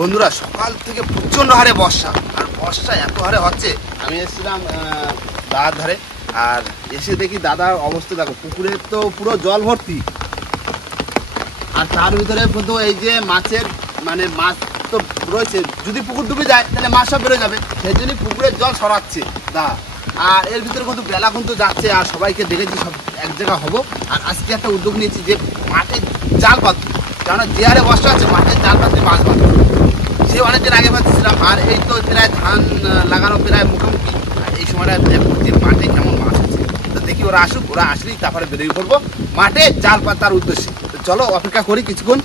বন্ধুরা সকাল থেকে প্রচন্ড হারে বর্ষা, আর বর্ষা এত হারে হচ্ছে। আমি এসেছিলাম দাদার ধারে, আর এসে দেখি দাদার অবস্থা দেখো, পুকুরে তো পুরো জল ভর্তি, আর তার ভিতরে কিন্তু এই যে মাছের মানে মাছ তো রয়েছে, যদি পুকুর ডুবে যায় তাহলে মাছ সব বেরোয় যাবে, সেই জন্যই পুকুরের জল সরাচ্ছে দাদা। আর এর ভিতরে কিন্তু বেলা কিন্তু যাচ্ছে, আর সবাইকে দেখেছি সব এক জায়গা হবো। আর আজকে একটা উদ্যোগ নিয়েছি যে মাঠে জাল পাতবো, কেননা যে হারে বর্ষা আছে মাঠে জাল পাততে মাছ পাতবো, সে অনেকদিন আগে পাচ্ছিলাম। আর এই তো প্রায় ধান লাগানো প্রায় মুখোমুখি, আর এই সময়টা দেখবো যে মাঠে কেমন মাছ আছে। তো দেখি ওরা আসুক, ওরা আসলেই তারপরে বেরিয়ে পড়বো মাঠে জাল পাতার উদ্দেশ্যে। তো চলো অপেক্ষা করি কিছুক্ষণ।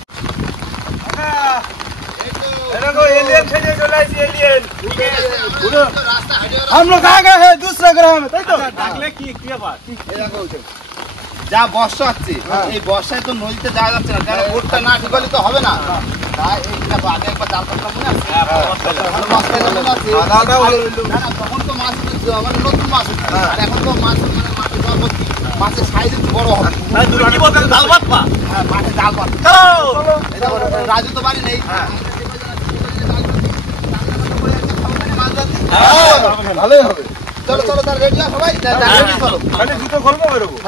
যা বর্ষা হচ্ছে এই বর্ষায় তো নদীতে যাওয়া যাচ্ছে না, কারণ বোটটা না ঢুকালে তো হবে না। আগে একবার জাল পাতলাম মনে আছে, তখন তো মাছ মানে নতুন মাছ হচ্ছে, আর এখন তো মাছ মানে মাঠে জল ভর্তি, মাছের সাইজ একটু বড় হবে। মাঠে জাল পাত রাজু তো বাড়ি নেই, ভালোই হবে। চলো চলো তাহলে রেডি সবাই, চলো জুতো খুলবো বেরোবো।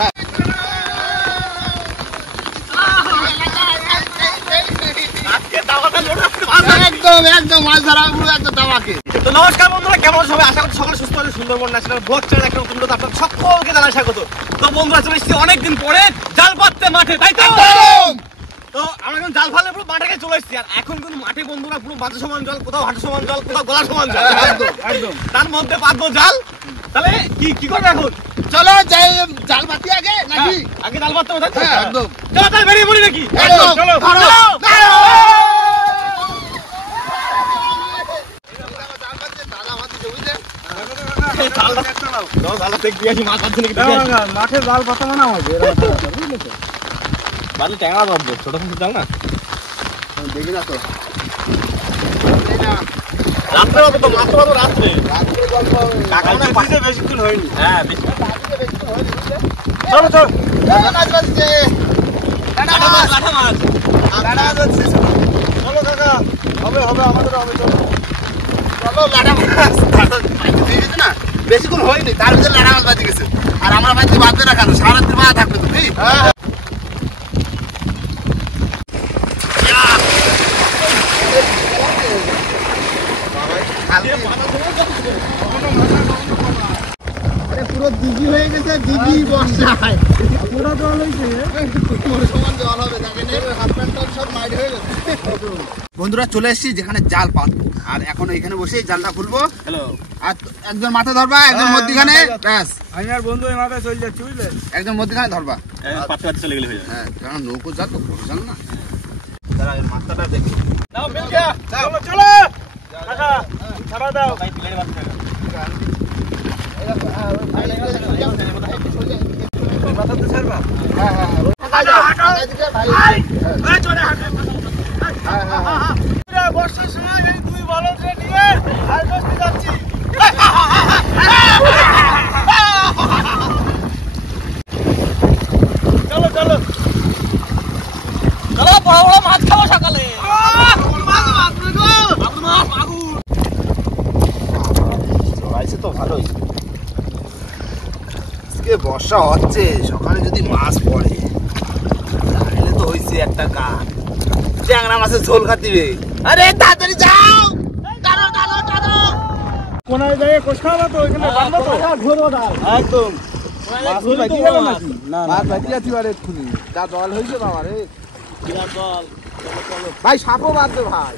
নমস্কার বন্ধুরা, কেমন সবাই? আশা করছি সকলে সুস্থ আছে। সুন্দরবন ন্যাশনাল ব্লগ চ্যানেল একটা নতুন ভিডিওতে আপনাদের সকলকে জানাই স্বাগত। তো বন্ধুরা চলে এসেছি অনেকদিন পরে জাল পাততে মাঠে, তাই তো? তো আমরা এখন জাল ফালে পুরো মাঠে চলে এসেছি, আর এখন কিন্তু মাঠে বন্ধুরা পুরো মাথা সমান জল, কোথাও হাঁটু সমান জল, কোথাও গলা সমান জল, একদম তার মধ্যে পাতবো জাল। তাহলে কি করবে এখন? চলো যাই জাল পাতি আগে নাকি? আগে জাল পাততে হবে, একদম। চলো তাহলে বেরিয়ে পড়ি নাকি? চলো মাঠে জাল পাতাবো না, বালি ট্যাংরা পাবো, ছোট ছোট জাল না, দেখি না তো রাত্রে পাবো তো, মাত্র পাবো রাত্রে। বেশিক্ষণ হয়নি। হ্যাঁ চলো চলো, চলো কাকা, হবে হবে আমাদের হবে। চলো চলো লাটা মাছ দিয়ে গেছে না, বেশিক্ষণ হয়নি, তার ভিতরে লাটা মাছ বাজি গেছে। আর আমরা বাড়িতে বাঁধবে না কেন, সারাত্রি বাঁধা থাকবে তো। পুরো দিঘি হয়ে গেছে, দিঘি বর্ষায় পুরো জল হয়েছে, সমান জল হবে। সব মাইড হয়ে গেছে। বন্ধুরা চলে এসেছি যেখানে জাল পাতবো, আর এখন এখানে বসে জালটা খুলবো। হ্যালো, আর একজন মাথা ধরবা, একজন মধ্যখানে, ব্যাস আমি আর বন্ধু এই মাথায় চলে যাচ্ছি, বুঝলে? একজন মধ্যখানে ধরবা। পাতে পাতে চলে গেলে হয়ে যাবে। হ্যাঁ, কারণ নৌকো জাল তো বড় জাল না। তারা এই মাথাটা দেখি। নাও মিলকে, চলো চলো কাকা, ছাড়া দাও। ভাই প্লেট বাদ দাও। মাথাতে ছাড়বা? হ্যাঁ হ্যাঁ হ্যাঁ, বর্ষার সময় এই দুই বলদরে নিয়ে আর বসতে যাচ্ছি। চলো চলো চলো, বড় বড় মাছ খাবো সকালে। তো ভালোই, আজকে বর্ষা হচ্ছে, সকালে যদি মাছ পড়ে তাহলে তো হয়েছে একটা গান, ট্যাংরা মাছের ঝোল খাতিবে। আরে তাড়াতাড়ি যাও, টানো টানো টানো, কোনায় যাই কোষ খাওয়া তো, এখানে বাঁধবো তো, ধরবো না একদম। মাছ ভাজি যাবে নাকি? না মাছ ভাজি যাচ্ছি বারে এক্ষুনি, যা জল হয়েছে বাবা রে, বিরাট জল। চলো চলো ভাই, সাপও বাঁধবে ভাই।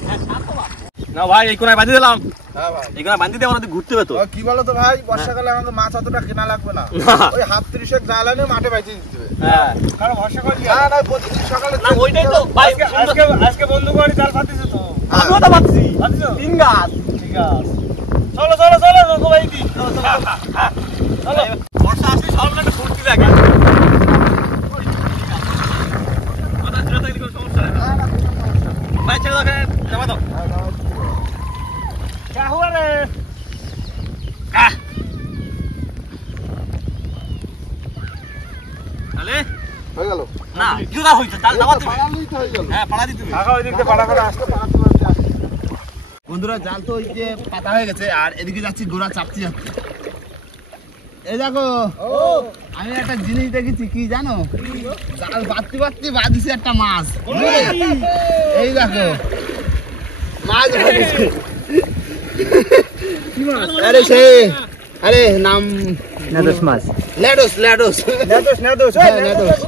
না ভাই, এই কোনায় বাঁধি দিলাম। হ্যাঁ ভাই, এই কোনায় বাঁধি দিয়ে আমাদের ঘুরতে হবে তো। কি বলো তো ভাই, বর্ষাকালে আমাদের মাছ অতটা কেনা লাগবে না, ওই হাফ 30 জাল এনে মাঠে বাইতে দিতে হবে। হ্যাঁ, কারণ ভরসা করি না না, প্রতিদিন সকালে না ওইটাই তো ভাই। আজকে বন্ধু করে জাল পাতিছে তো, আমিও তো পাতিছি, পাতিছো তিন গাছ। ঠিক আছে, চলো চলো চলো নৌকো ভাই দি, চলো চলো। বর্ষা আসলে সব একটা ফুর্তি লাগে। কথা ছিল তাই কোনো সমস্যা নাই ভাই, চলো দেখেন যাবা তো। क्या हुआ रे? তাহলে হয়ে গেল না, জুদা হইছে, তাল দাওয়াতে পাড়া লইতে হয়ে গেল। হ্যাঁ, পাড়া দিতে হবে। আগা ওই দিকে পাড়া করে আসতে পাড়া তুলতে আসতে বন্ধুরা জাল তো ওই যে পাতা হয়ে গেছে, আর এদিকে যাচ্ছি গোড়া চাপছি যাচ্ছি। এই দেখো আমি একটা জিনিস দেখেছি, কি জানো? জাল বাঁধতে বাঁধতে বাঁধিছে একটা মাছ। এই দেখো মাছ বাঁধিছে। আরে সে আরে নাম ন্যাদোস মাছ। ল্যাডোস ল্যাডোস ন্যাদোস ন্যাদোস হ্যাঁ, ল্যাডোস।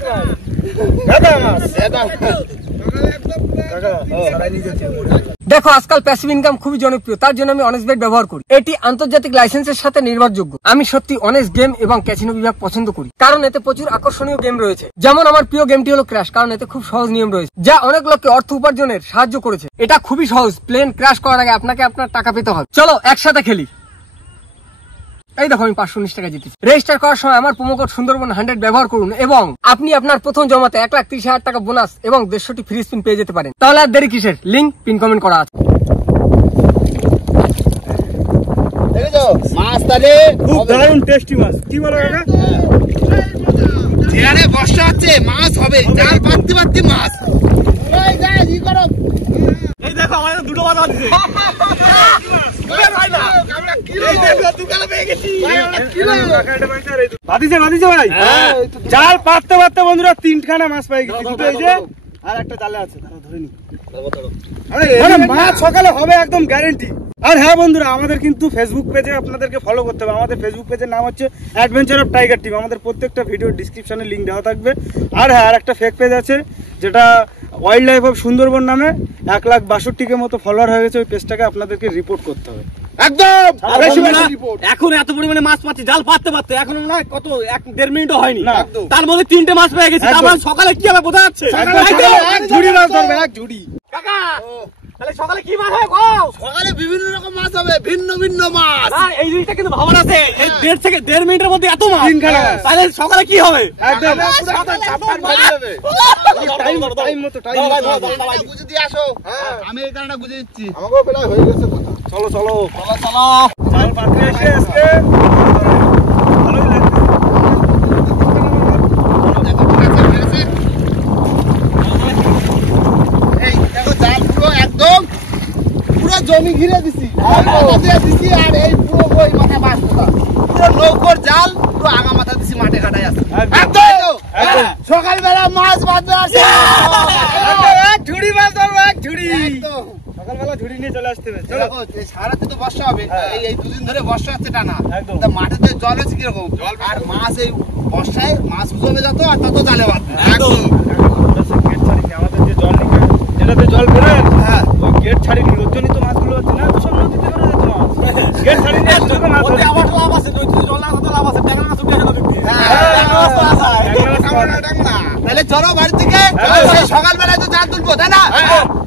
দাদা মাছ। এটা দেখো আজকাল প্যাসিভ ইনকাম খুবই জনপ্রিয়, তার জন্য আমি অনেস্ট বেট ব্যবহার করি। এটি আন্তর্জাতিক লাইসেন্সের সাথে নির্ভরযোগ্য। আমি সত্যি অনেস্ট গেম এবং ক্যাসিনো বিভাগ পছন্দ করি, কারণ এতে প্রচুর আকর্ষণীয় গেম রয়েছে। যেমন আমার প্রিয় গেমটি হলো ক্র্যাশ, কারণ এতে খুব সহজ নিয়ম রয়েছে যা অনেক লোককে অর্থ উপার্জনের সাহায্য করেছে। এটা খুবই সহজ, প্লেন ক্র্যাশ করার আগে আপনাকে আপনার টাকা পেতে হবে। চলো একসাথে খেলি। এই দেখো আমি 519 টাকা জিতেছি। রেজিস্টার করার সময় আমার প্রোমো কোড সুন্দরবন 100 ব্যবহার করুন এবং আপনি আপনার প্রথম জমাতে 1,30,000 টাকা বোনাস এবং 150টি ফ্রি স্পিন পেয়ে যেতে পারেন। তাহলে আর দেরি কিসের? লিংক পিন কমেন্ট করা আছে। দেখেছো মাছ তাহলে খুব দারুণ টেস্টি মাছ। কি বলো কাকা? চেয়ারে বর্ষা হচ্ছে, মাছ হবে। জাল পাততে পাততে মাছ। এই গাইস কি করো? এই দেখো আমাদের দুটো মাছ আছে। বাদিছে ভাই। জাল পাততে পাততে বন্ধুরা 3খানা মাছ পাই গেছি। দুটো এই যে আর একটা জালে আছে, ধরে নি। আরে মাছ সকালে হবে একদম গ্যারান্টি। আর হ্যাঁ বন্ধুরা, আমাদের কিন্তু ফেসবুক পেজে আপনাদেরকে ফলো করতে হবে। আমাদের ফেসবুক পেজের নাম হচ্ছে অ্যাডভেঞ্চার অফ টাইগার টিম। আমাদের প্রত্যেকটা ভিডিও ডিসক্রিপশনে লিংক দেওয়া থাকবে। আর হ্যাঁ, আর একটা ফেক পেজ আছে যেটা ওয়াইল্ড লাইফ অফ সুন্দরবন নামে 1,62,000 মতো ফলোয়ার হয়ে গেছে। ওই পেজটাকে আপনাদেরকে রিপোর্ট করতে হবে একদম। এখন এত পরিমাণে মাছ পাচ্ছি জাল পাততে পারতে, এখন না কত 1-1.5 মিনিটও হয়নি, তার মধ্যে 3টে মাছ পেয়ে গেছি। আমরা সকালে কি হবে বোঝা যাচ্ছে? এক ঝুড়ি মাছ ধরবে, এক ঝুড়ি। কাকা তাহলে সকালে কি মাছ হবে? সকালে বিভিন্ন রকম মাছ হবে, ভিন্ন ভিন্ন মাছ। এই জিনিসটা কিন্তু ভাবার আছে। এই 1.5 মিনিটের মধ্যে এত মাছ, তাহলে সকালে কি হবে? একদম টাইম মতো বুঝে দিয়ে আসো। আমি এই কারণটা বুঝে দিচ্ছি। আমাকেও প্রায় হয়ে গেছে কথা। চলো চলো চলো চলো। জাল পাততে এসে আজকে ভালোই লাগছে। এই দেখো জাল পুরো একদম পুরো জমি ঘিরে দিছি। দিছি আর এই পুরো ওই মাথা মাছ পোতা পুরো নৌকোর জাল পুরো আগা মাথা দিছি, মাঠে কাটাই আছে। সকালবেলা মাছ বাঁধবে আসে, এক ঝুড়ি মাছ ধরবো, এক ঝুড়ি। সকালবেলা ঝুড়ি নিয়ে চলে আসতে হবে। দেখো সারাতে তো বর্ষা হবে, এই 2 দিন ধরে বর্ষা হচ্ছে টানা। একদম। তা মাঠেতে জল আছে কিরকম, আর মাছ এই বর্ষায় মাছ উজবে যত আর তত জালে বাঁধবে। একদম গেট ছাড়িনি, আমাদের যে জল নিকে যেটাতে জল বেরোয়, হ্যাঁ ওই গেট ছাড়িনি। ওর জন্যই তো মাছগুলো হচ্ছে না, তো সব নদীতে করে যেত মাছ। গেট ছাড়িনি আর তোকে মাছ ধরে আবার লাভ আছে, জল না হতে লাভ আছে। ট্যাংরা মাছ উঠে গেল দেখতে। তাহলে চলো বাড়ি থেকে সকালবেলায় তো জাল তুলবো, তাই না?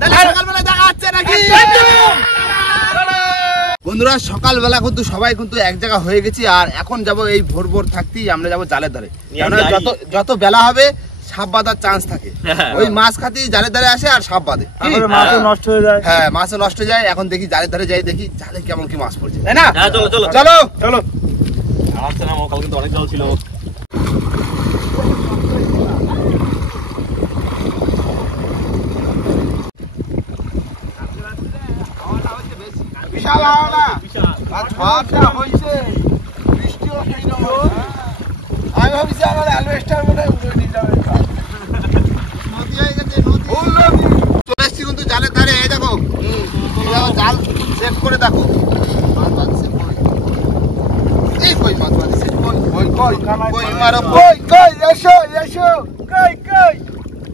তাহলে সকালবেলা দেখা হচ্ছে নাকি? বন্ধুরা সকালবেলা কিন্তু সবাই কিন্তু এক জায়গা হয়ে গেছি, আর এখন যাব এই ভোর ভোর থাকতেই আমরা যাব জালের ধারে। যত বেলা হবে সাপ বাঁধার চান্স থাকে। ওই মাছ খাতি জালের ধারে আসে আর সাপ বাঁধে, মাছও নষ্ট হয়ে যায়। হ্যাঁ মাছও নষ্ট হয়ে যায়। এখন দেখি জালের ধারে যাই, দেখি জালে কেমন কি মাছ পড়ছে, তাই না? চলো চলো চলো চলো। আসছে না, কাল কিন্তু অনেক জল ছিল। বিশাল হাওয়া না, আর ঝড়টা হইছে, বৃষ্টিও সেই রকম। আমি ভাবছি আমার অ্যালবেস্টার মনে হয় উড়ে নিয়ে যাবে। নদী হয়ে গেছে, নদী। চলে এসছি কিন্তু জালের ধারে। এই দেখো জাল সেট করে দেখো, মাছ বাঁধছে কই? এই কই মাছ বাঁধছে? কই কই কই কই মারো, কই কই এসো এসো, কই কই।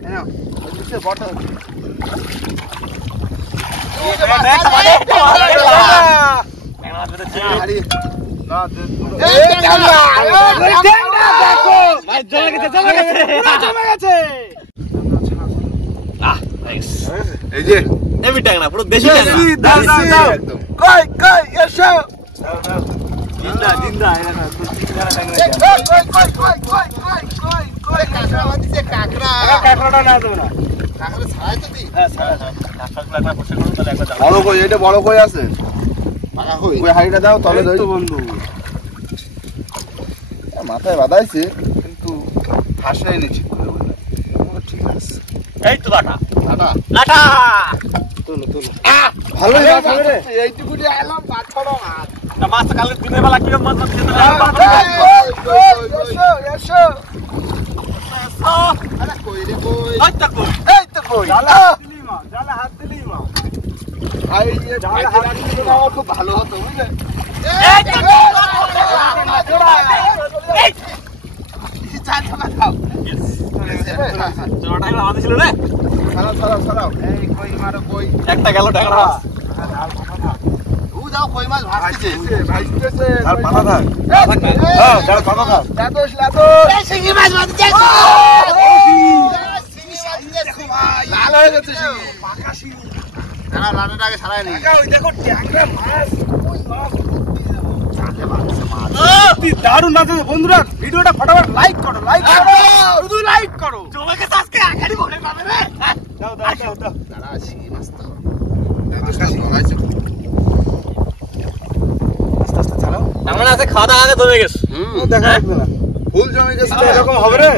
হ্যাঁ ওইদিকে বটল। বড় কই, এটা বড় কই আছে? ওই হাড়িটা দাও তলে ধরে বন্ধু। মাথায় বাঁধাইছে কিন্তু ফাঁস নেই নিচে। ঠিক আছে, এই তো লাটা দাদা লাটা। ভালোই মাছ হবে রে, এইটুকুনি আইলাম মাছ ছড়ো মাছ। তা মাছ তো কালকে দিনের বেলা কি মাছ মাছ খেতে এসো আরে কই রে কই, এই তো কই জালা হাত দিলি মা ভাই, এই জালা হাত দিলি না খুব ভালো হতো বুঝলে। এই চার টাকা দাও, জোড়াটা আমাদের ছিল রে। ছাড়াও এই কই মারো কই, একটা গেল ট্যাংরা মাছ। যাও কই মাছ ভাসতেছে ভাসতেছে, আর পাতা থাক হ্যাঁ যাও পাতা থাক, লাতোস এই শিঙি মাছ ভাসতেছে, লাল হয়ে গেছে শিঙি, পাকা শিঙি। না রান্নাটাকে ছাড়াই নি, ওই দেখো ট্যাংরা মাছ, ওই মাছ দারুণ মাছ আছে। বন্ধুরা ভিডিওটা ফটাফট লাইক করো, শুধু লাইক করো। তোমাকে আজকে আখারি ভরে পাবে রে। দাও দাঁড়া শিঙি মাছ তো পাকা শিঙি মাছ আস্তে চালাও। এমন আছে খাওয়া দাওয়া আগে জমে গেছে। দেখা লাগবে না, ফুল জমে গেছে এরকম হবে রে।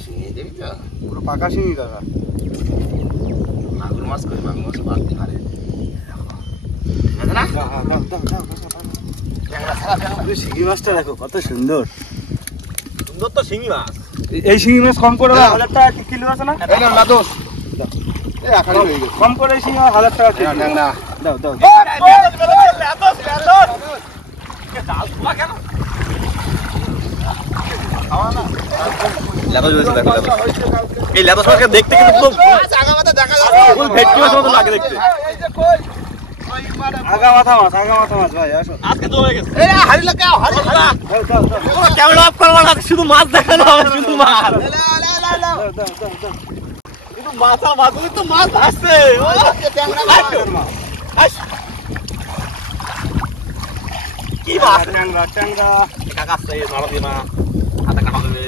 শিঙি দেখি তো পুরো পাকা শিঙি কাকা। মাগুর মাছ কই, মাগুর মাছ বাড়তি হারে না। শিঙি মাছটা দেখো কত সুন্দর, সুন্দর তো শিঙি মাছ। এই শিঙি মাছ কম করে 1000 টাকা কিলো আছে না? এই না লাতোস এই আখারি হয়ে গেছে, কম করে এই শিঙি 1000 টাকা কিলো। না দাও এই লেবাস মাছকে দেখতে কিন্তু দেখা যাচ্ছে ফুল ভেটকি মাছের মতো লাগে দেখতে। এই যে কই আগা মাথা মাছ ভাই আসো। আজকে জমে গেছে। এই হাড়ি লাগাও, হাড়ি দাও ক্যামেরা অফ করো না, শুধু মাছ দেখানো হবে, শুধু মাছ। কিন্তু মাছ আর মাছগুলি তো মাছ আসছে। কি মাছ? ট্যাংরা কাকা আসছে, নড়া দিয়ে না হাতে কাটা দেবে।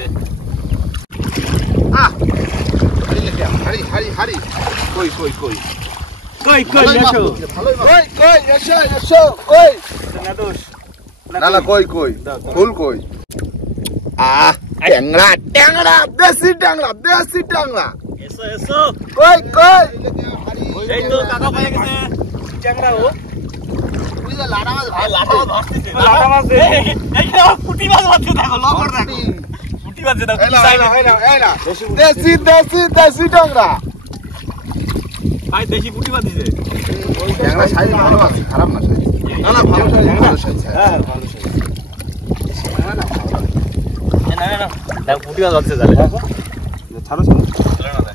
হাড়ি লাগাও, হাড়ি কই কই এসো কই না কই ফুল কই। ট্যাংরা দেশি ট্যাংরা এসো কই এই তো কাকা পায়ে গেছে ট্যাংরা। ও বুঝলা লাড়া মাছ ভাই, লাটা মাছ এই পুঁটি মাছ আছে, দেখো লগর দেখো পুঁটি মাছ দেখো কি সাইজ। দেশি ট্যাংরা ভাই দেশি পুঁটি মাছ দিছে। ট্যাংরা সাইজ ভালো আছে, খারাপ না সাইজ, না ভালো সাইজ, হ্যাঁ ভালো সাইজ। না দেখো পুঁটি মাছ আছে জালে, দেখো ছাড়ো না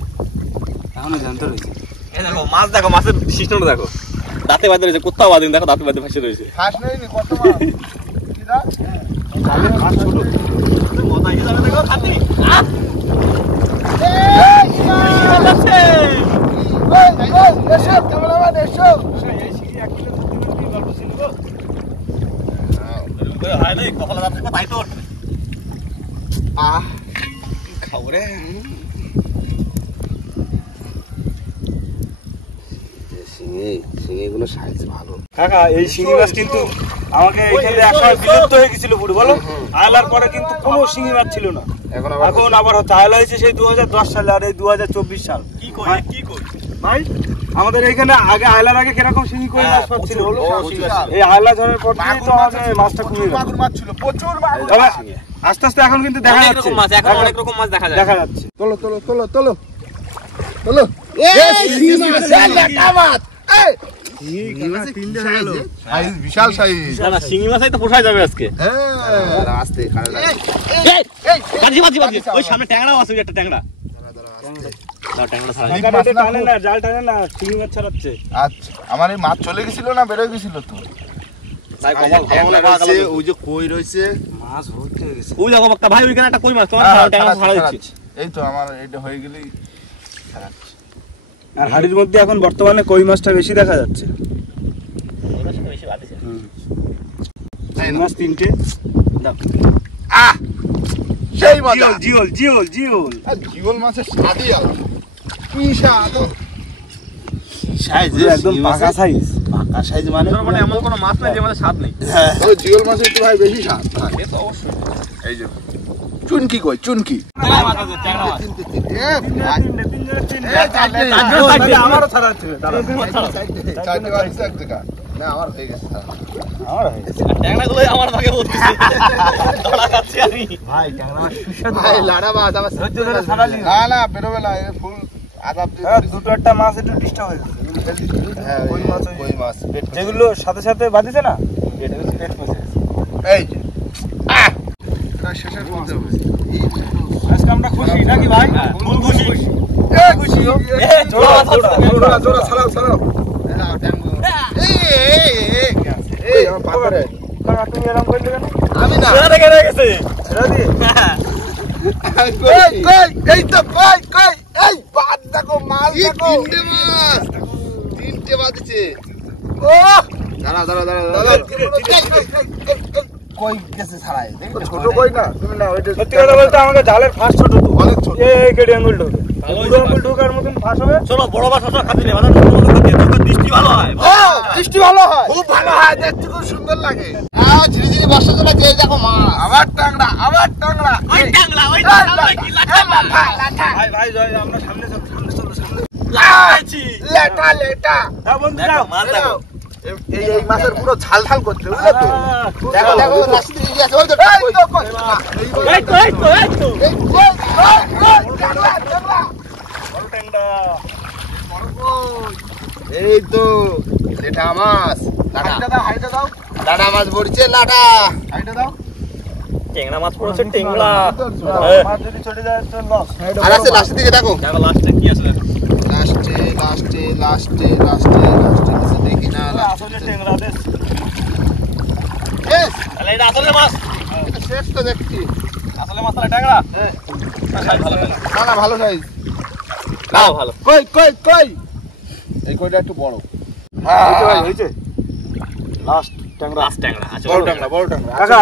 এখনো জানতে রয়েছে। এই দেখো মাছ, দেখো মাছের সিস্টেমটা দেখো, দাঁতে বাঁধে রয়েছে, কোথাও বাঁধেনি, দেখো দাঁতে বাঁধে ফাঁসে রয়েছে। ফাঁস নেই কত মাছ কিরা জালে মাছ ছোট মজা এসে যাবে, দেখো খাতি এসো ক্যামেরাম্যান এসো। এই শিখি 1 কিলো 2 কিলো গল্প ছিল গো। হাই রে কপালে দাঁত থাকো তাই তো। খাও রে, শিঙিগুলো সাইজ ভালো কাকা। এই শিঙি মাছ কিন্তু আমাকে এখানে একসময় বিলুপ্ত হয়ে গেছিল পুরো, বলো আয়লার পরে কিন্তু কোনো শিঙি মাছ ছিল না। এখন আবার হচ্ছে, আয়লা হয়েছে সেই 2010 সালে, আর এই 2024 সাল। কি কই ভাই আমাদের এখানে আগে আয়লার আগে কিরকম শিঙি কই মাছ ছিল বলো? এই আয়লা ধরার পর থেকে তো আমাদের মাছটা কমে গেছে। মাগুর মাছ ছিল প্রচুর, আস্তে আস্তে এখন কিন্তু দেখা যাচ্ছে অনেক রকম মাছ দেখা যাচ্ছে। তোলো বিশাল সাইজ, শিঙি মাছাই তো পোষায় যাবে আজকে। ওই সামনে ট্যাংরাও আছে, একটা ট্যাংরা। জাল টানে না, শিঙি মাছ ছাড়াচ্ছে। আচ্ছা আমার এই মাছ চলে গেছিল না বেরোয় গেছিল তো? ওই যে কই রয়েছে, মাছ ভর্তি হয়ে গেছে। ওই দেখো একটা ভাই ওইখানে একটা কই মাছ, তোমার ট্যাংরা ছাড়া দিচ্ছি। এই তো আমার এটা হয়ে গেলেই ছাড়াচ্ছি। আর হাড়ির মধ্যে এখন বর্তমানে কই মাছটা বেশি দেখা যাচ্ছে। মাছ 3টে সেই মজা। জিওল মাছের স্বাদই আলাদা, কি স্বাদ, সাইজ একদম পাকা সাইজ মানে এমন কোনো মাছ নাই যে মানে স্বাদ নেই। ওই জিওল মাছের তো ভাই বেশি স্বাদ। সে তো অবশ্যই। এই যে চুনকি কই, চুনকি আমারও ছাড়া আছে চারটে বাজছে এক জায়গা না আমার হয়ে গেছে ট্যাংরাগুলো আমার ভাগে বলতেছে ধরা খাচ্ছি আমি ভাই ট্যাংরা মাছ সুস্বাদু ভাই লাড়া মাছ আমার ধৈর্য ধরে ছাড়ালি না না বেরোবে না এর ফুল আদাব দুটো একটা মাছ একটু ডিস্টার্ব হয়ে গেছে হ্যাঁ কই মাছ পেট যেগুলো সাথে সাথে বাঁধিছে না এটা হচ্ছে পেট ফসে এই যে শেষের বলতে হবে আজকে আমরা খুশি নাকি ভাই ফুল খুশি খুশি জোড়া ছাড়াও তুমি এরকম করলে কেন আমি না ছেড়ে দেখে গেছে ছেড়ে দিয়ে এই তো কই এই বাদ দেখো মাল দেখো তিনটে বাজছে ও দাঁড়া কই গেছে ছাড়াই ছোট কই না তুমি না ওইটা সত্যি কথা বলতে আমাকে জালের ফাঁস ছোট তো অনেক ছোট এই কেডি আঙ্গুল ঢোকে পুরো আঙ্গুল ঢোকার মতন ফাঁস হবে চলো বড় মাছ সব খাতে নেই বাজার তোর দৃষ্টি ভালো হয় দৃষ্টি ভালো হয় খুব ভালো হয় দেখতে খুব সুন্দর লাগে ঝিরি ঝিরি বর্ষা চলে যে দেখো মা আবার টাংরা ওই ট্যাংরা ওই ট্যাংরা কি লাঠা ভাই আমরা সামনে চলো লাঠি লেটা দাও বন্ধু দেখো দাও মাছ দেখো এই মাছের পুরো ঝাল করছে বুঝলে তো দেখো রাস্তা দিয়ে গিয়েছে ওই তো এই তো বড় ট্যাংরা এই তো লেটা মাছ হাইটা দাও লাটা মাছ পড়ছে লাটা হাইটা দাও ট্যাংরা মাছ পড়ছে ট্যাংরা মাছ যদি চলে যায় তো লস আর আছে লাস্টের দিকে দেখো দেখো লাস্টে কি আছে লাস্টে কিছু দেখি না আসলে ট্যাংরা দেশ শেষ তাহলে এটা আসলে মাছ শেষ তো দেখছি আসলে মাছ তাহলে ট্যাংরা সাইজ ভালো না না ভালো সাইজ নাও ভালো কই এই কইটা একটু বড় হয়েছে লাস্ট ট্যাংরা লাস্ট ট্যাংরা আছে বড় টাংরা কাকা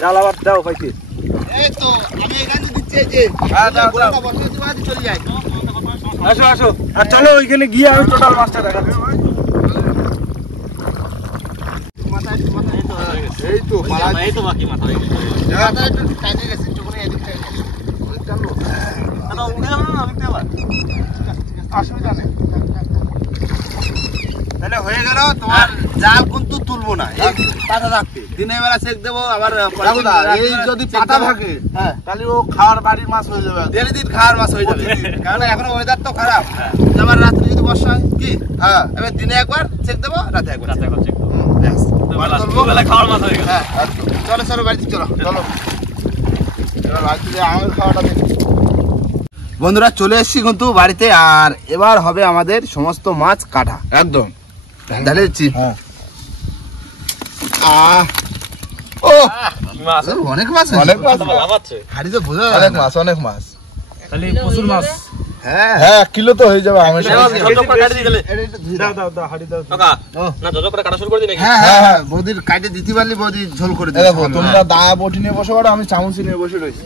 জাল আবার দাও পাইতে এই তো আমি এখানে দিচ্ছি এই যে দাও বসে দিবাদি চলে যায় আসো আর চলো ওইখানে গিয়ে আমি টোটাল মাছটা দেখাচ্ছি এই তো এই তো বাকি মাথা হয়ে গেছে জায়গাটা একটু টাইটে গেছে একটু করে এদিক থেকে না উঠে যাবে না আমি তো আবার অসুবিধা নেই তাহলে হয়ে গেল তোমার জাল কিন্তু তুলবো না এই পাতা থাকতে দিনের বেলা চেক দেবো আবার এই যদি পাতা থাকে হ্যাঁ তাহলে ও খাওয়ার বাড়ির মাছ হয়ে যাবে ডেলি দিন খাওয়ার মাছ হয়ে যাবে কারণ এখন ওয়েদার তো খারাপ আবার রাত্রে যদি বর্ষা হয় কি হ্যাঁ এবার দিনে একবার চেক দেবো রাতে একবার রাতে একবার চেক ব্যাস বেলা খাওয়ার মাছ হয়ে গেল হ্যাঁ চলো বাড়িতে চলো এবার বাড়িতে আমার খাওয়াটা দেখি বন্ধুরা চলে এসেছি কিন্তু বাড়িতে আর এবার হবে আমাদের সমস্ত মাছ কাটা একদম ঢালে দিচ্ছি ও মাছ অনেক মাছ লাফাচ্ছে হাড়ি তো বোঝা অনেক মাছ তাহলে প্রচুর মাছ হ্যাঁ কিলো তো হয়ে যাবে আমি দাও হাড়ি দাও কাকা না যত করে কাটা শুরু করে দিই নাকি হ্যাঁ বৌদির কাটে দিতে পারলে বৌদি ঝোল করে দিতে তোমরা দা বটি নিয়ে বসে পড়ো আমি চামচ নিয়ে বসে রয়েছি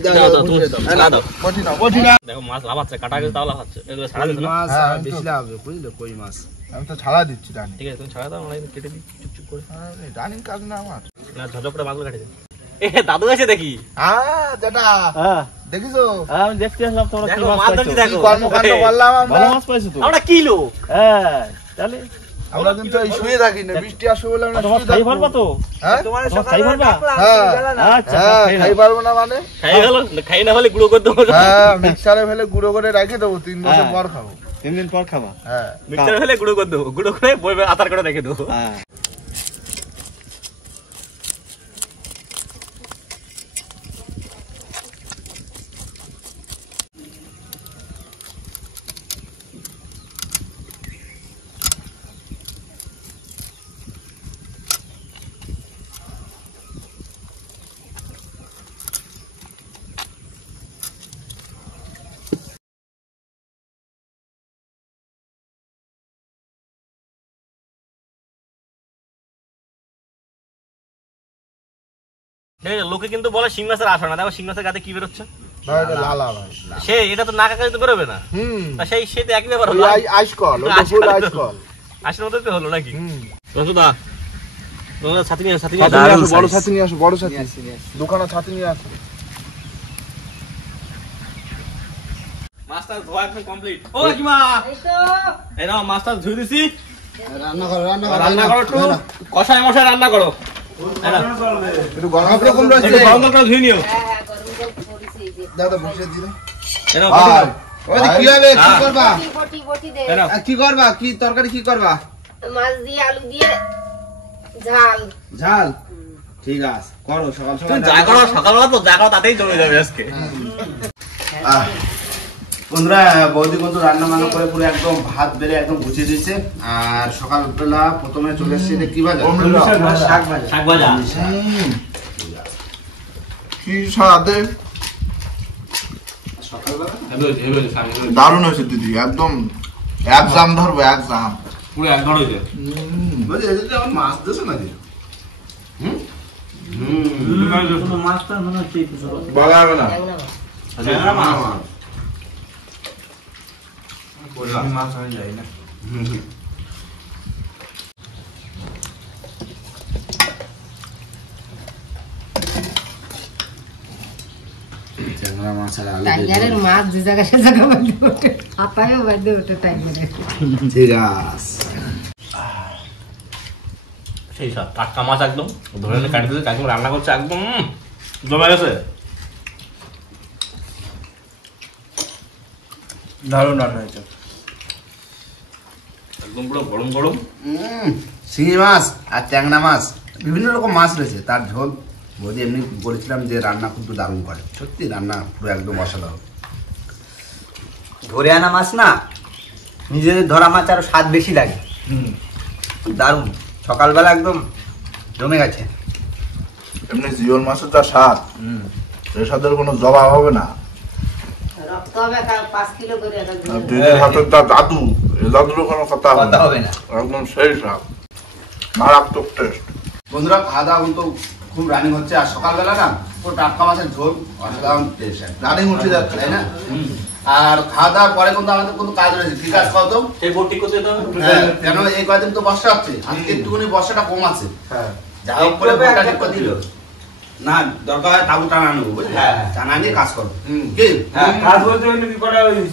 দেখো মাছ লাফাচ্ছে কাটা গেছে তাও লাফাচ্ছে এগুলো ছাড়া দিতে না মাছ বেশি লাগবে বুঝলে কই মাছ আমি তো ছাড়া দিচ্ছি জানি ঠিক আছে তুমি ছাড়া দাও আমরা কেটে দিই চুপচুপ করে জানি কাজ না আমার না ঝকঝক করে মাছগুলো কেটে দিই দাদু এসে দেখি যেটা হ্যাঁ দেখিছো আমি দেখতে আসলাম তোমরা কি দেখো, মাছ মাছ পাইছো ধরছি দেখো। কর্মকাণ্ড করলাম আমরা ভালো মাছ পাইছো তো আমরা কিলো হ্যাঁ তাহলে আমরা কিন্তু এই শুয়ে থাকি না বৃষ্টি আসবে বলে আমরা তোমার শুয়ে খাই থাকবো। পারবা তো হ্যাঁ তোমার খাই পারবা হ্যাঁ আচ্ছা হ্যাঁ খাই খাই পারবো না মানে খাই গেল খাই না হলে গুঁড়ো করে দেবো হ্যাঁ মিক্সারে ফেলে গুঁড়ো করে রেখে দেবো 3 বছর পর খাবো 3 দিন পর খাবা হ্যাঁ মিক্সার ফেলে গুঁড়ো করে দেবো গুঁড়ো করে বইবে আতার করে রেখে দেবো হ্যাঁ লোকে কিন্তু বলে শিং মাছের আসে না দেখো শিং মাছের গাতে কি বেরোচ্ছে ভাই এটা লালা ভাই সে এটা তো না কাকালে তো বেরোবে না তা সেই সে তো একই ব্যাপার হলো আইসকল ওটা ফুল আইসকল আসলে মতো তো হলো নাকি হুম রসুদা তোমরা ছাতি নিয়ে বড় ছাতি নিয়ে আসো বড় ছাতি দোকানে ছাতি নিয়ে আসো মাছটা ধোয়া একদম কমপ্লিট। ও কাকিমা, এই নাও মাছটা ধুয়ে দিছি। রান্না করো রান্না করো একটু, কষায় মশায় রান্না করো। একটু গরম করে কম রয়েছে, একটু গরম জল করে ধুয়ে নিও। দাও তো বসে দিলে। এই নাও ভাই ওই কি হবে, কি করবা? বটি দে। এই নাও। কি করবা, কি তরকারি কি করবা? মাছ দিয়ে আলু দিয়ে ঝাল। ঝাল, ঠিক আছে করো। সকাল সকাল যা করো, সকালবেলা তো যা করো তাতেই জমে যাবে আজকে। বন্ধুরা, বৌদি বন্ধু রান্না বান্না করে পুরো একদম ভাত বেড়ে একদম গুছিয়ে দিয়েছে। আর সকালবেলা প্রথমে চলে এসেছে এটা কি ভাজা? শাক ভাজা। শাক ভাজা। কি সাথে সকালবেলা দারুণ হয়েছে দিদি, একদম এক জাম ধরবো, এক জাম। পুরো এক ঘর হয়েছে। বলছি এদিকে আমার মাছ দিয়েছে নাকি? বলা হবে না। ট্যাংরা মাছ আর আলু টাইগারের মাছ যে জায়গা সে জায়গা বাঁধে ওঠে, হাতায়ও বাঁধে ওঠে টাইগারের। ঠিক আছে। সেই সব টাটকা মাছ একদম ধরে এনে কাটি দিয়েছে, কাকিমা রান্না করছে একদম জমে গেছে। দারুণ রান্না হয়েছে। একদম পুরো গরম গরম। শিঙি মাছ আর ট্যাংরা মাছ, বিভিন্ন রকম মাছ রয়েছে, তার ঝোল। বৌদি এমনি বলেছিলাম যে রান্না খুব দারুণ করে, সত্যি রান্না পুরো একদম অসাধারণ। ধরে আনা মাছ না, নিজেদের ধরা মাছ আরো স্বাদ বেশি লাগে। দারুণ, সকালবেলা একদম জমে গেছে। এমনি জিওল মাছের যা স্বাদ, এর সাথে কোনো জবাব হবে না। রক্ত হবে 5 কিলো করে একটা আর দিদির হাতের যা জাদু, এ জাদুর কোনো কথা হবে না। একদম সেই স্বাদ, মারাত্মক টেস্ট। বন্ধুরা, খাওয়া দাওয়া কিন্তু খুব রানিং হচ্ছে। আর সকালবেলা না পুরো টাটকা মাছের ঝোল, অসাধারণ টেস্ট, রানিং উঠে যাচ্ছে, তাই না? আর খাওয়া দাওয়ার পরে কিন্তু আমাদের কোনো কাজ রয়েছে। ঠিক আছে, কত সেই বোট ঠিক করতে যেতে হবে। কেন এই কয়েকদিন তো বর্ষা হচ্ছে, আজকে একটুখানি বর্ষাটা কম আছে। যা হোক করে বোটটা ঠিক করে দিল না, দরকার হয় তাবু টানা নেবো, বুঝলি? টানা নিয়ে কাজ করো। কি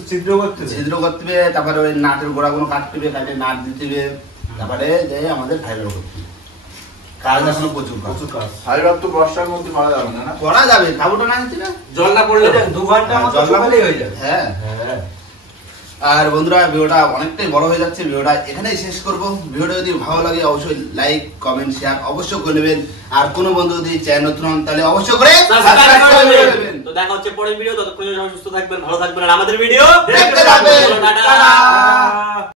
ছিদ্র করতে হবে, তারপরে ওই নাটের গোড়াগুলো কাটতে হবে, কাটে নাট দিতে হবে, তারপরে যে আমাদের ফাইবার করতে হবে। কাজ এখনো প্রচুর কাজ। ফাইবার তো বর্ষার মধ্যে পাওয়া যাবে না। করা যাবে, তাবুটা না নিতে না, জল না পড়লে 2 ঘন্টার মতো শুকালেই হয়ে যাবে। হ্যাঁ। আর বন্ধুরা, ভিডিওটা অনেকটাই বড় হয়ে যাচ্ছে, ভিডিওটা এখানেই শেষ করব। ভিডিওটা যদি ভালো লাগে অবশ্যই লাইক কমেন্ট শেয়ার অবশ্যই করে নেবেন। আর কোনো বন্ধু যদি চ্যানেল নতুন হন তাহলে অবশ্যই করে সাবস্ক্রাইব করে নেবেন। তো দেখা হচ্ছে পরের ভিডিও, ততক্ষণ সবাই সুস্থ থাকবেন, ভালো থাকবেন, আর আমাদের ভিডিও দেখতে থাকবেন। টাটা।